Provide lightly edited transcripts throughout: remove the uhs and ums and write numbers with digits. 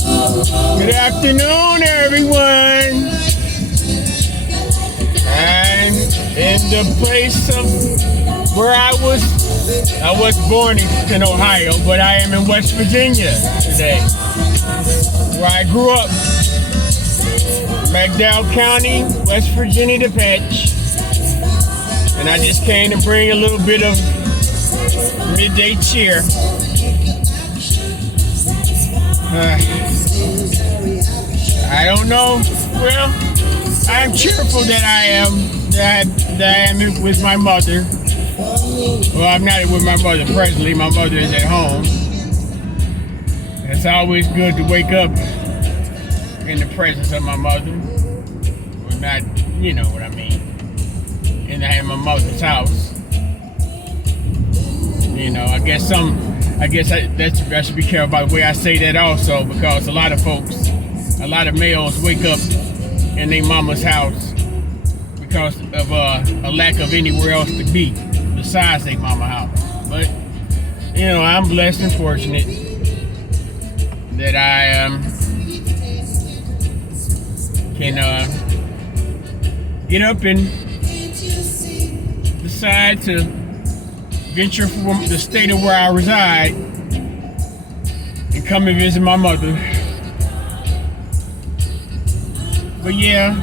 Good afternoon, everyone. And in the place of where I was born in Ohio, but I am in West Virginia today, where I grew up. McDowell County, West Virginia, DePatch. And I just came to bring a little bit of midday cheer. I don't know. Well, I'm cheerful that I am with my mother. Well, I'm not with my mother presently. My mother is at home. It's always good to wake up in the presence of my mother. Well, not, you know what I mean. In my mother's house. You know, I guess I should be careful about the way I say that also, because a lot of males wake up in their mama's house because of a lack of anywhere else to be besides their mama house. But, you know, I'm blessed and fortunate that I can get up and decide to venture from the state of where I reside and come and visit my mother. But yeah,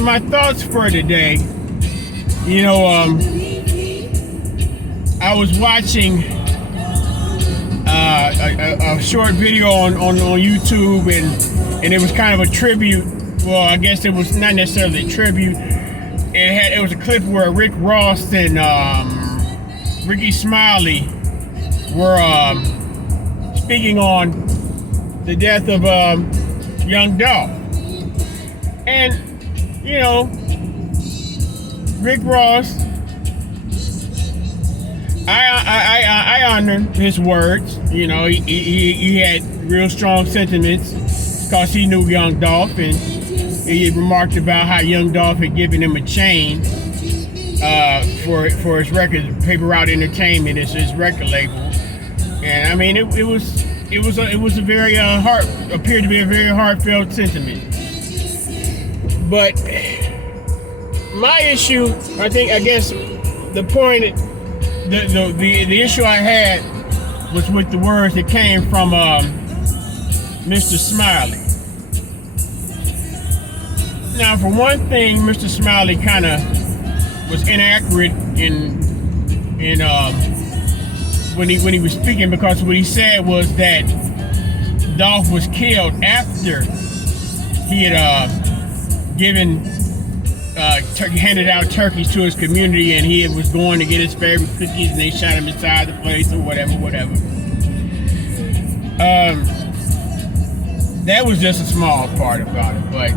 my thoughts for today, you know, I was watching a short video on YouTube, and it was kind of a tribute. Well, I guess it was not necessarily a tribute. It was a clip where Rick Ross and Rickey Smiley were speaking on the death of young Dolph. And, you know, Rick Ross, I honor his words. You know, he had real strong sentiments because he knew young Dolph, and he remarked about how young Dolph had given him a chain for his record. Paper Route Entertainment is his record label, and I mean it was a very appeared to be a very heartfelt sentiment. But my issue, I guess the point, the issue I had was with the words that came from Mr. Smiley. Now, for one thing, Mr. Smiley kind of was inaccurate in when he was speaking, because what he said was that Dolph was killed after he had handed out turkeys to his community, and he was going to get his favorite cookies, and they shot him inside the place or whatever. That was just a small part about it, but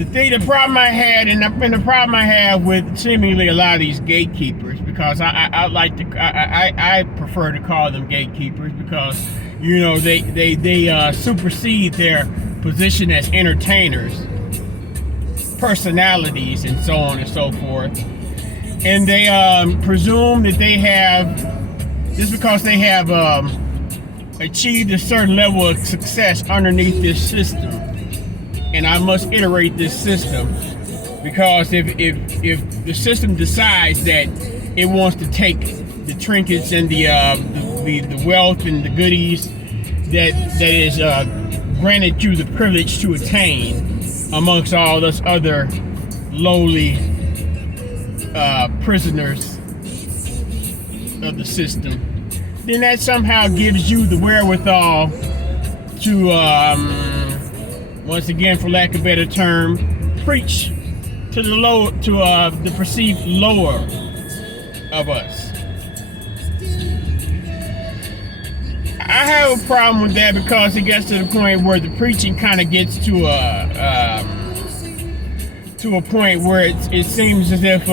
the problem I had, and the problem I have with seemingly a lot of these gatekeepers, because I prefer to call them gatekeepers, because, you know, they supersede their position as entertainers, personalities, and so on and so forth, and they presume that they have, just because they have achieved a certain level of success underneath this system. And I must iterate this system, because if the system decides that it wants to take the trinkets and the wealth and the goodies that is granted you the privilege to attain amongst all those other lowly prisoners of the system, then that somehow gives you the wherewithal to once again, for lack of a better term, preach to the perceived lower of us. I have a problem with that, because it gets to the point where the preaching kind of gets to a point where it seems as if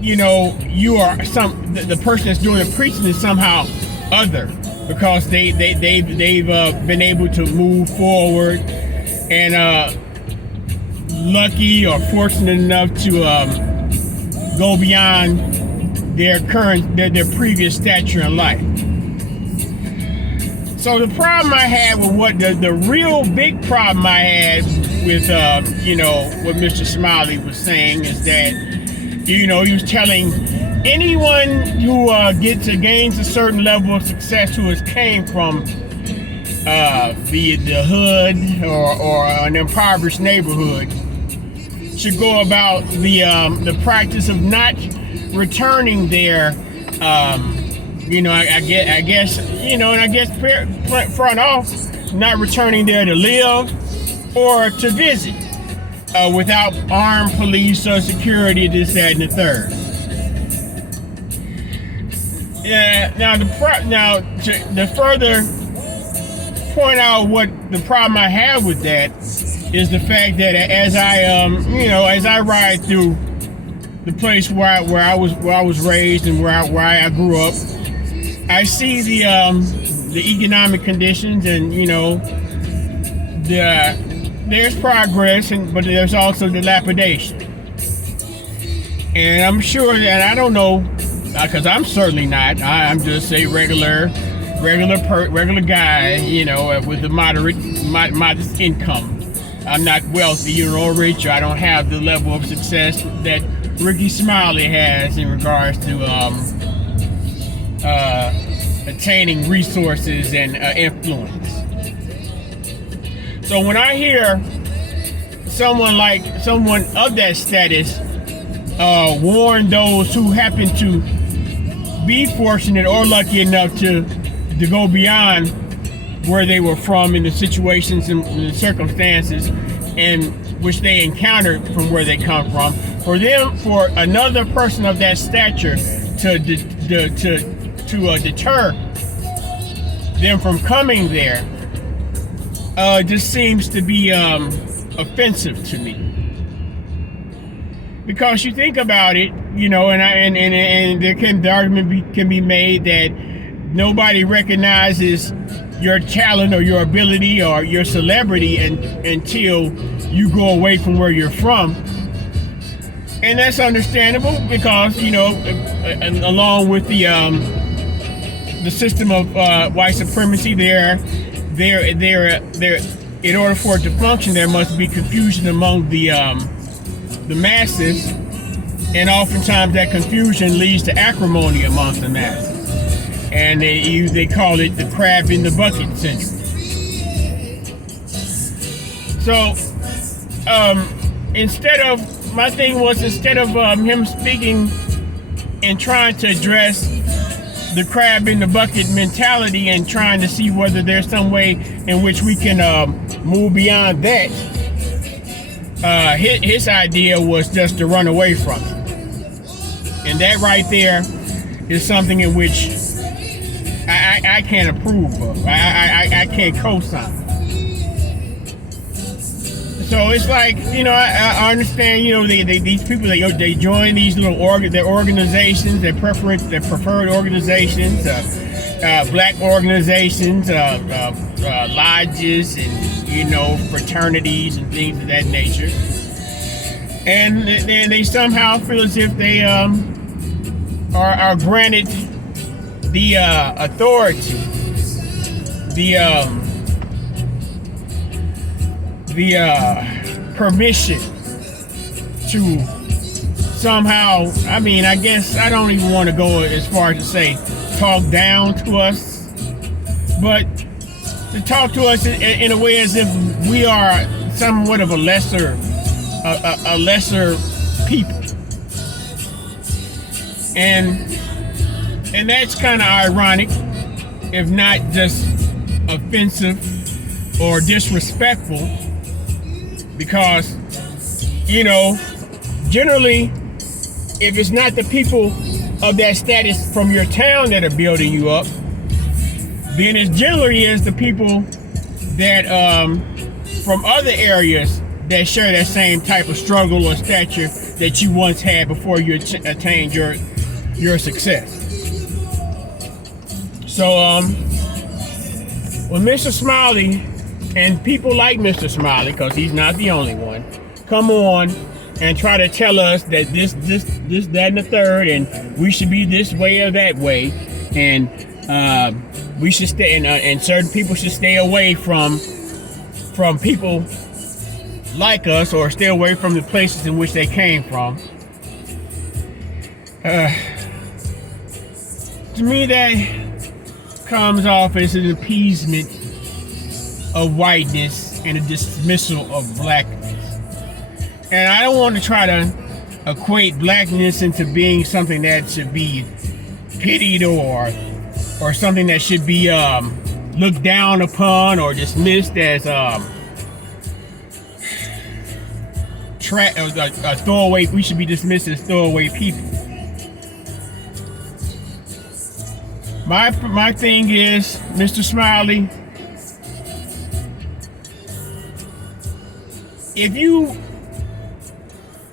you know, you are the person that's doing the preaching is somehow other, because they've been able to move forward and lucky or fortunate enough to go beyond their their previous stature in life. So the problem I had with what the real big problem I had with what Mr. Smiley was saying is that he was telling anyone who gains a certain level of success who has came from be it the hood or an impoverished neighborhood should go about the practice of not returning their I guess front off, not returning there to live or to visit without armed police or security, this, that, and the third. Yeah. Now to further point out what the problem I have with that is the fact that as I ride through the place where I was raised and where I grew up, I see the economic conditions, and there's progress, but there's also dilapidation. And I'm sure that I don't know, because I'm certainly not. I'm just a regular guy, with a modest income. I'm not wealthy or rich. I don't have the level of success that Rickey Smiley has in regards to attaining resources and influence. So when I hear someone of that status warn those who happen to be fortunate or lucky enough to go beyond where they were from in the situations and the circumstances in which they encountered from where they come from, for another person of that stature to deter them from coming there just seems to be offensive to me. Because you think about it, and the argument can be made that nobody recognizes your talent or your ability or your celebrity until you go away from where you're from. And that's understandable because, along with the system of white supremacy, in order for it to function, there must be confusion among the masses, and oftentimes that confusion leads to acrimony amongst the masses. And they call it the crab in the bucket syndrome. So instead of him speaking and trying to address the crab in the bucket mentality and trying to see whether there's some way in which we can move beyond that, his idea was just to run away from it. And that right there is something in which I can't approve of. I can't co-sign. So it's like, I understand, these people, they join these little organizations, their preferred organizations, black organizations, lodges, and, fraternities and things of that nature. And then they somehow feel as if they are granted the authority, the permission to somehow, I guess I don't even want to go as far as to say talk down to us, but to talk to us in a way as if we are somewhat of a lesser people. And that's kind of ironic, if not just offensive or disrespectful, because, generally, if it's not the people of that status from your town that are building you up, then it generally is the people that from other areas that share that same type of struggle or stature that you once had before you attained your success. So when Mr. Smiley and people like Mr. Smiley, because he's not the only one, come on and try to tell us that this, that, and the third, and we should be this way or that way, and we should stay, and certain people should stay away from people like us, or stay away from the places in which they came from. To me, that comes off as an appeasement of whiteness and a dismissal of blackness. And I don't want to try to equate blackness into being something that should be pitied or something that should be looked down upon or dismissed as a throwaway. We should be dismissed as throwaway people. My thing is, Mr. Smiley,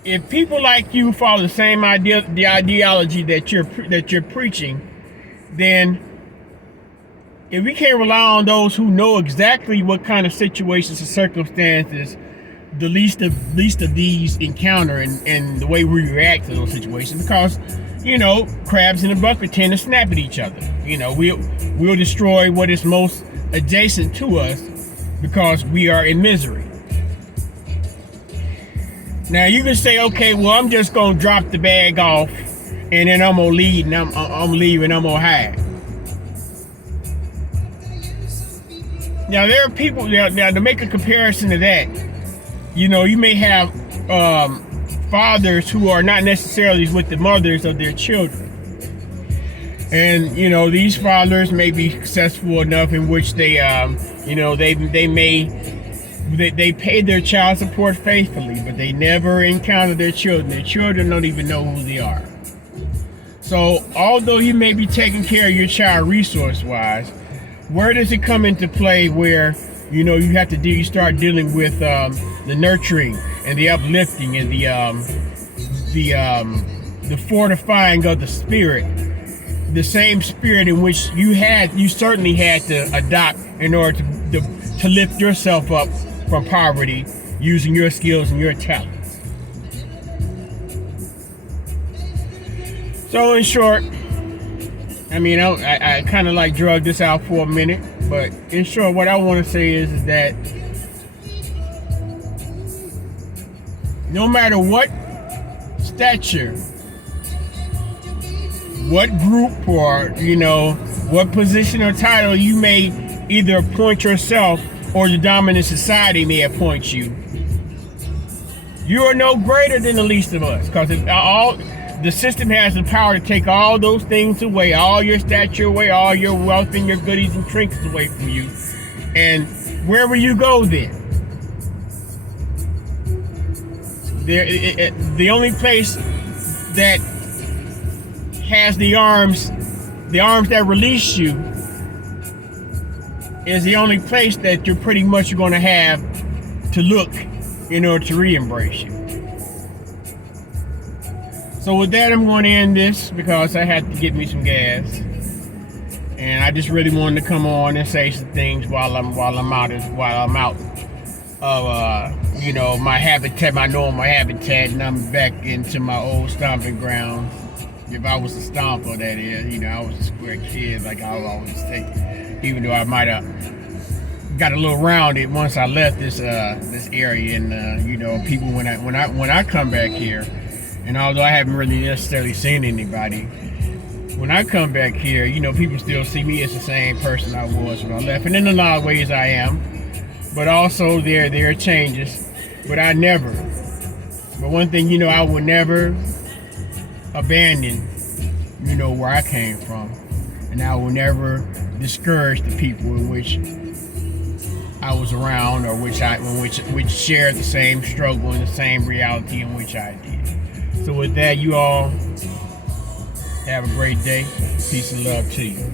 if people like you follow the same ideology that you're preaching, then if we can't rely on those who know exactly what kind of situations and circumstances the least of these encounter and the way we react to those situations, because crabs in a bucket tend to snap at each other. We'll destroy what is most adjacent to us because we are in misery. Now you can say, okay, well, I'm just gonna drop the bag off, and then I'm gonna leave, and I'm leaving, I'm gonna hide. Now there are people now to make a comparison to that. You may have fathers who are not necessarily with the mothers of their children, and these fathers may be successful enough in which they they pay their child support faithfully, but they never encounter their children. Their children don't even know who they are. So although you may be taking care of your child resource-wise, where does it come into play where you start dealing with the nurturing and the uplifting and the fortifying of the spirit, the same spirit in which you certainly had to adopt in order to lift yourself up from poverty using your skills and your talents. So in short, I kind of like drug this out for a minute, but in short, what I want to say is that no matter what stature, what group, or what position or title you may either appoint yourself or the dominant society may appoint you, you are no greater than the least of us, because the system has the power to take all those things away, all your stature away, all your wealth and your goodies and trinkets away from you. And wherever you go then, the only place that has the arms that release you is the only place that you're pretty much going to have to look in order to re-embrace you. So with that, I'm going to end this because I had to get me some gas, and I just really wanted to come on and say some things while I'm out of my habitat, my normal habitat, and I'm back into my old stomping grounds. If I was a stomper, that is, I was a square kid, like I always say. Even though I might have got a little rounded once I left this area, and people when I come back here, and although I haven't really necessarily seen anybody, when I come back here, people still see me as the same person I was when I left, and in a lot of ways I am, but also there are changes. But one thing I will never abandon, where I came from, and I will never discourage the people in which I was around, or which shared the same struggle and the same reality in which I did. So with that, you all have a great day. Peace and love to you.